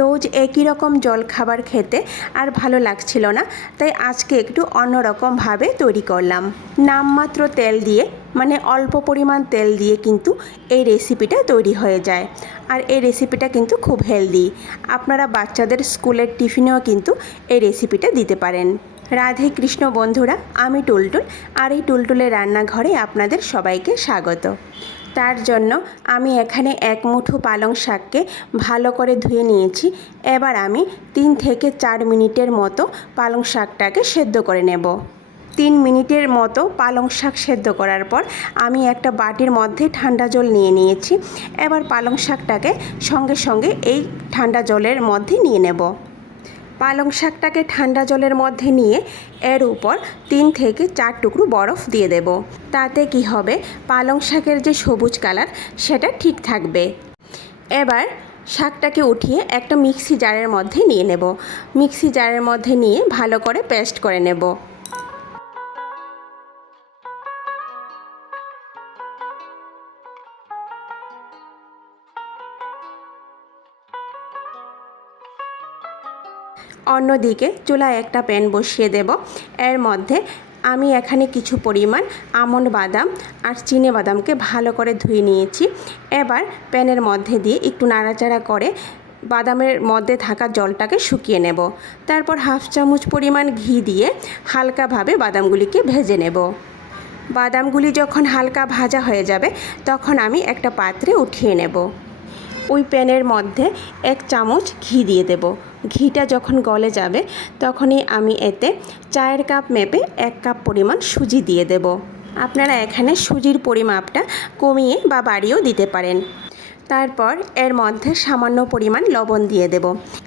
রোজ একই রকম জলখাবার খেতে আর ভালো লাগছিল না, তাই আজকে একটু অন্যরকমভাবে তৈরি করলাম। নামমাত্র তেল দিয়ে, মানে অল্প পরিমাণ তেল দিয়ে কিন্তু এই রেসিপিটা তৈরি হয়ে যায়। আর এই রেসিপিটা কিন্তু খুব হেলদি। আপনারা বাচ্চাদের স্কুলের টিফিনেও কিন্তু এই রেসিপিটা দিতে পারেন। রাধে কৃষ্ণ বন্ধুরা, আমি টুলটুল, আর এই টুলটুলের রান্নাঘরে আপনাদের সবাইকে স্বাগত। তার জন্য আমি এখানে এক মুঠো পালং শাককে ভালো করে ধুয়ে নিয়েছি। এবার আমি 3 থেকে 4 মিনিটের মতো পালং শাকটাকে সেদ্ধ করে নেব। 3 মিনিটের মতো পালং শাক সেদ্ধ করার পর আমি একটা বাটির মধ্যে ঠান্ডা জল নিয়ে নিয়েছি। এবার পালং শাকটাকে সঙ্গে সঙ্গে এই ঠান্ডা জলের মধ্যে নিয়ে নেব। পালং শাকটাকে ঠান্ডা জলের মধ্যে নিয়ে এর উপর 3 থেকে 4 টুকরো বরফ দিয়ে দেব। তাতে কি হবে, পালং শাকের যে সবুজ কালার সেটা ঠিক থাকবে। এবার শাকটাকে উঠিয়ে একটা মিক্সি জারের মধ্যে নিয়ে নেব। মিক্সি জারের মধ্যে নিয়ে ভালো করে পেস্ট করে নেব। অন্যদিকে চুলায় একটা প্যান বসিয়ে দেব। এর মধ্যে আমি এখানে কিছু পরিমাণ আমন্ড বাদাম আর চিনে বাদামকে ভালো করে ধুয়ে নিয়েছি। এবার প্যানের মধ্যে দিয়ে একটু নাড়াচাড়া করে বাদামের মধ্যে থাকা জলটাকে শুকিয়ে নেব। তারপর হাফ চামচ পরিমাণ ঘি দিয়ে হালকাভাবে বাদামগুলিকে ভেজে নেব। বাদামগুলি যখন হালকা ভাজা হয়ে যাবে তখন আমি একটা পাত্রে উঠিয়ে নেব। ওই প্যানের মধ্যে 1 চামচ ঘি দিয়ে দেব। ঘিটা যখন গলে যাবে তখনই আমি এতে চায়ের কাপ মেপে 1 কাপ পরিমাণ সুজি দিয়ে দেব। আপনারা এখানে সুজির পরিমাপটা কমিয়ে বা বাড়িয়েও দিতে পারেন। তারপর এর মধ্যে সামান্য পরিমাণ লবণ দিয়ে দেব।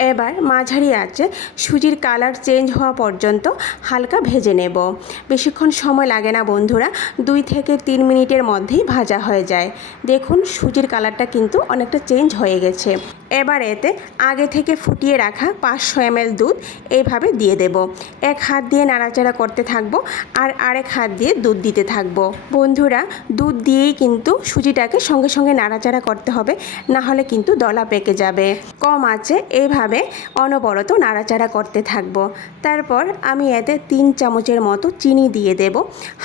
এবার মাঝারি আঁচে সুজির কালার চেঞ্জ হওয়া পর্যন্ত হালকা ভেজে নেব। বেশিক্ষণ সময় লাগে না বন্ধুরা, 2 থেকে 3 মিনিটের মধ্যেই ভাজা হয়ে যায়। দেখুন সুজির কালারটা কিন্তু অনেকটা চেঞ্জ হয়ে গেছে। এবার এতে আগে থেকে ফুটিয়ে রাখা 500 ml দুধ এইভাবে দিয়ে দেব। এক হাত দিয়ে নাড়াচাড়া করতে থাকবো আর আরেক হাত দিয়ে দুধ দিতে থাকবো। বন্ধুরা, দুধ দিয়েই কিন্তু সুজিটাকে সঙ্গে সঙ্গে নাড়াচাড়া করতে হবে, না হলে কিন্তু দলা পেকে যাবে। কম আঁচে এইভাবে অনবরত নাড়াচাড়া করতে থাকবো। তারপর আমি এতে 3 চামচের মতো চিনি দিয়ে দেব।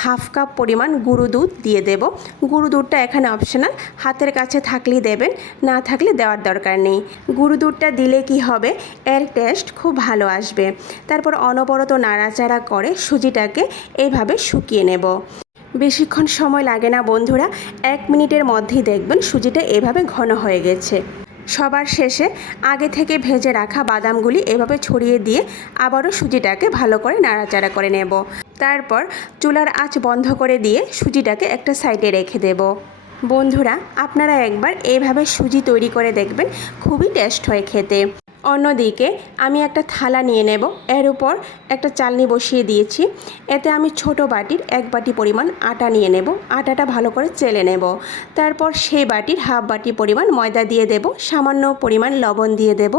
হাফ কাপ পরিমাণ গুঁড়ো দুধ দিয়ে দেব। গুঁড়ো দুধটা এখানে অপশনাল, হাতের কাছে থাকলেই দেবেন, না থাকলে দেওয়ার দরকার নেই। গুঁড়ো দুধটা দিলে কি হবে, এর টেস্ট খুব ভালো আসবে। তারপর অনবরত নাড়াচাড়া করে সুজিটাকে এইভাবে শুকিয়ে নেব। বেশিক্ষণ সময় লাগে না বন্ধুরা, 1 মিনিটের মধ্যেই দেখবেন সুজিটা এভাবে ঘন হয়ে গেছে। সবার শেষে আগে থেকে ভেজে রাখা বাদামগুলি এভাবে ছড়িয়ে দিয়ে আবারও সুজিটাকে ভালো করে নাড়াচাড়া করে নেব। তারপর চুলার আঁচ বন্ধ করে দিয়ে সুজিটাকে একটা সাইডে রেখে দেব। বন্ধুরা, আপনারা একবার এইভাবে সুজি তৈরি করে দেখবেন, খুবই টেস্ট হয় খেতে। অন্যদিকে আমি একটা থালা নিয়ে নেব। এর উপর একটা চালনি বসিয়ে দিয়েছি। এতে আমি ছোট বাটির 1 বাটি পরিমাণ আটা নিয়ে নেব। আটাটা ভালো করে চেলে নেব। তারপর সেই বাটির হাফ বাটি পরিমাণ ময়দা দিয়ে দেব। সামান্য পরিমাণ লবণ দিয়ে দেব।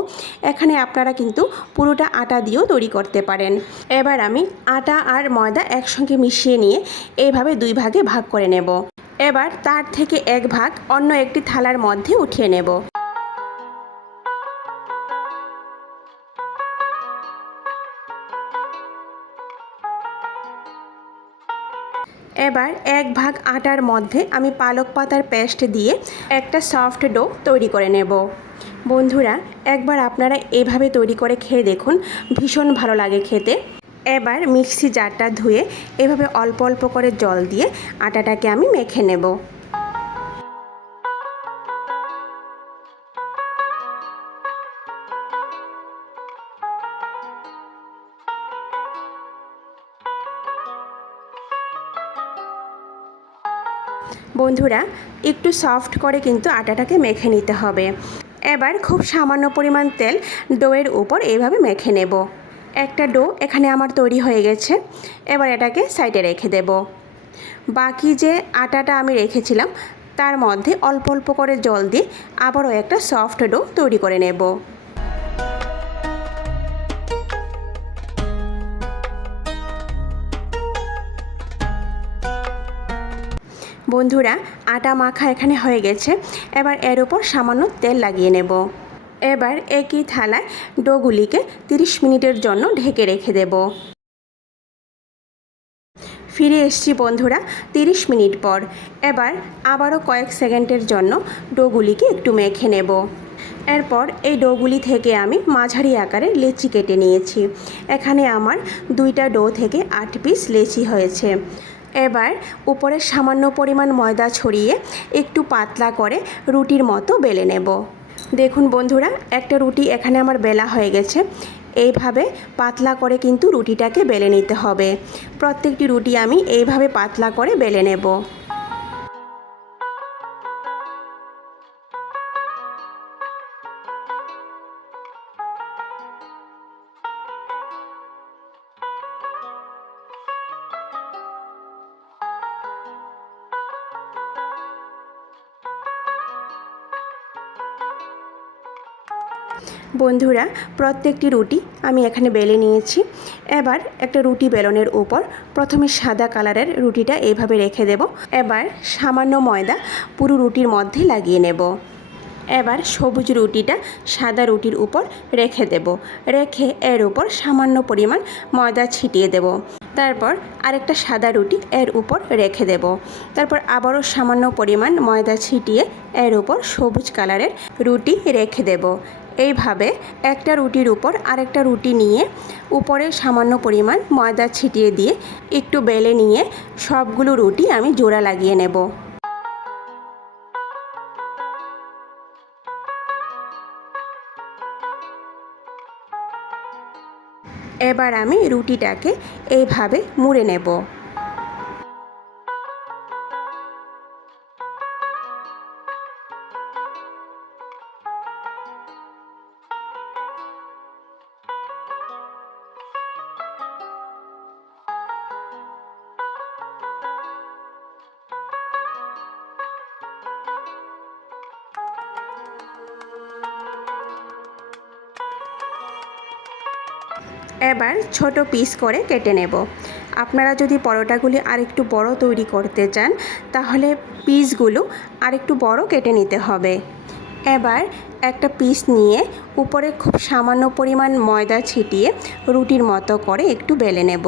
এখানে আপনারা কিন্তু পুরোটা আটা দিয়েও তৈরি করতে পারেন। এবার আমি আটা আর ময়দা একসঙ্গে মিশিয়ে নিয়ে এইভাবে 2 ভাগে ভাগ করে নেব। এবার তার থেকে 1 ভাগ অন্য একটি থালার মধ্যে উঠিয়ে নেব। এবার 1 ভাগ আটার মধ্যে আমি পালক পাতার পেস্ট দিয়ে একটা সফট ডো তৈরি করে নেব। বন্ধুরা, একবার আপনারা এভাবে তৈরি করে খেয়ে দেখুন, ভীষণ ভালো লাগে খেতে। এবার মিক্সি জারটা ধুয়ে এভাবে অল্প অল্প করে জল দিয়ে আটাটাকে আমি মেখে নেব। বন্ধুরা, একটু সফট করে কিন্তু আটাটাকে মেখে নিতে হবে। এবার খুব সামান্য পরিমাণ তেল ডোয়ের উপর এইভাবে মেখে নেব। একটা ডো এখানে আমার তৈরি হয়ে গেছে। এবার এটাকে সাইডে রেখে দেব। বাকি যে আটাটা আমি রেখেছিলাম তার মধ্যে অল্প অল্প করে জল দিয়ে আবারও একটা সফট ডো তৈরি করে নেব। বন্ধুরা, আটা মাখা এখানে হয়ে গেছে। এবার এর উপর সামান্য তেল লাগিয়ে নেব। এবার একই থালায় ডোগুলিকে 30 মিনিটের জন্য ঢেকে রেখে দেব। ফিরে এসেছি বন্ধুরা 30 মিনিট পর। এবার আবারও কয়েক সেকেন্ডের জন্য ডোগুলিকে একটু মেখে নেব। এরপর এই ডোগুলি থেকে আমি মাঝারি আকারে লেচি কেটে নিয়েছি। এখানে আমার 2টা ডো থেকে 8 পিস লেচি হয়েছে। এবার উপরে সামান্য পরিমাণ ময়দা ছড়িয়ে একটু পাতলা করে রুটির মতো বেলে নেব। দেখুন বন্ধুরা, একটা রুটি এখানে আমার বেলা হয়ে গেছে। এইভাবে পাতলা করে কিন্তু রুটিটাকে বেলে নিতে হবে। প্রত্যেকটি রুটি আমি এইভাবে পাতলা করে বেলে নেব। বন্ধুরা, প্রত্যেকটি রুটি আমি এখানে বেলে নিয়েছি। এবার একটা রুটি বেলনের উপর প্রথমে সাদা কালারের রুটিটা এইভাবে রেখে দেব। এবার সামান্য ময়দা পুরো রুটির মধ্যে লাগিয়ে নেব। এবার সবুজ রুটিটা সাদা রুটির উপর রেখে দেব। রেখে এর উপর সামান্য পরিমাণ ময়দা ছিটিয়ে দেব। তারপর আরেকটা সাদা রুটি এর উপর রেখে দেব। তারপর আবারও সামান্য পরিমাণ ময়দা ছিটিয়ে এর উপর সবুজ কালারের রুটি রেখে দেব। এইভাবে একটা রুটির উপর আরেকটা রুটি নিয়ে উপরে সামান্য পরিমাণ ময়দা ছিটিয়ে দিয়ে একটু বেলে নিয়ে সবগুলো রুটি আমি জোড়া লাগিয়ে নেব। এবার আমি রুটিটাকে এইভাবে মুড়ে নেব। এবার ছোট পিস করে কেটে নেব। আপনারা যদি পরোটাগুলি আরেকটু বড় তৈরি করতে চান তাহলে পিসগুলো আরেকটু বড় কেটে নিতে হবে। এবার একটা পিস নিয়ে উপরে খুব সামান্য পরিমাণ ময়দা ছিটিয়ে রুটির মতো করে একটু বেলে নেব।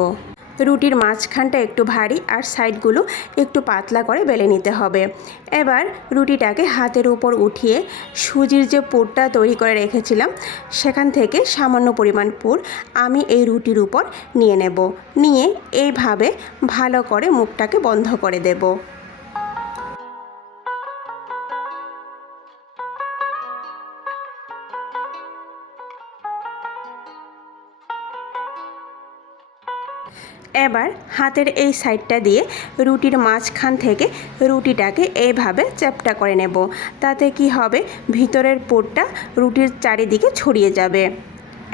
রুটির মাঝখানটা একটু ভারী আর সাইডগুলো একটু পাতলা করে বেলে নিতে হবে। এবার রুটিটাকে হাতের উপর উঠিয়ে সুজির যে পুরটা তৈরি করে রেখেছিলাম সেখান থেকে সামান্য পরিমাণ পুর আমি এই রুটির উপর নিয়ে নেব। নিয়ে এইভাবে ভালো করে মুখটাকে বন্ধ করে দেব। এবার হাতের এই সাইডটা দিয়ে রুটির মাঝখান থেকে রুটিটাকে এইভাবে চ্যাপ্টা করে নেব। তাতে কি হবে, ভিতরের পুরটা রুটির চারিদিকে ছড়িয়ে যাবে।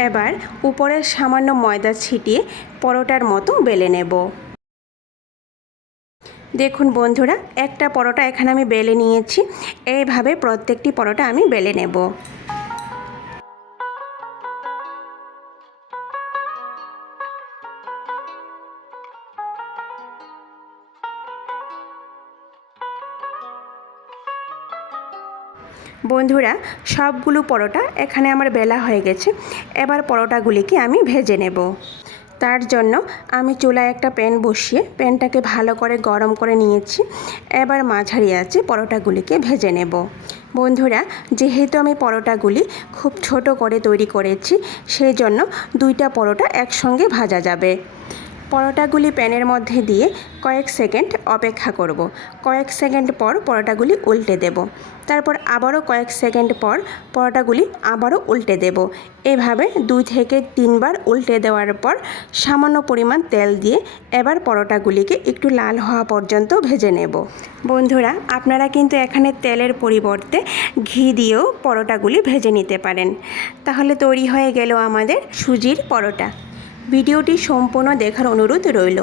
এবার উপরে সামান্য ময়দা ছিটিয়ে পরোটার মতো বেলে নেব। দেখুন বন্ধুরা, একটা পরোটা এখানে আমি বেলে নিয়েছি। এইভাবে প্রত্যেকটি পরোটা আমি বেলে নেব। বন্ধুরা, সবগুলো পরোটা এখানে আমার বেলা হয়ে গেছে। এবার পরোটাগুলিকে আমি ভেজে নেব। তার জন্য আমি চুলায় একটা প্যান বসিয়ে প্যানটাকে ভালো করে গরম করে নিয়েছি। এবার মাঝারি আঁচে পরোটাগুলিকে ভেজে নেব। বন্ধুরা, যেহেতু আমি পরোটাগুলি খুব ছোট করে তৈরি করেছি সেই জন্য 2টা পরোটা একসঙ্গে ভাজা যাবে। পরোটাগুলি প্যানের মধ্যে দিয়ে কয়েক সেকেন্ড অপেক্ষা করব। কয়েক সেকেন্ড পর পরোটাগুলি উল্টে দেব। তারপর আবারও কয়েক সেকেন্ড পর পরোটাগুলি আবারও উল্টে দেব। এভাবে 2 থেকে 3 বার উল্টে দেওয়ার পর সামান্য পরিমাণ তেল দিয়ে এবার পরোটাগুলিকে একটু লাল হওয়া পর্যন্ত ভেজে নেব। বন্ধুরা, আপনারা কিন্তু এখানে তেলের পরিবর্তে ঘি দিয়েও পরোটাগুলি ভেজে নিতে পারেন। তাহলে তৈরি হয়ে গেল আমাদের সুজির পরোটা। ভিডিওটি সম্পূর্ণ দেখার অনুরোধ রইল।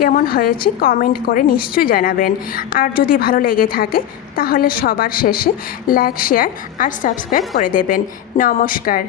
কেমন হয়েছে কমেন্ট করে নিশ্চয়ই জানাবেন। আর যদি ভালো লেগে থাকে তাহলে সবার শেষে লাইক, শেয়ার আর সাবস্ক্রাইব করে দেবেন। নমস্কার।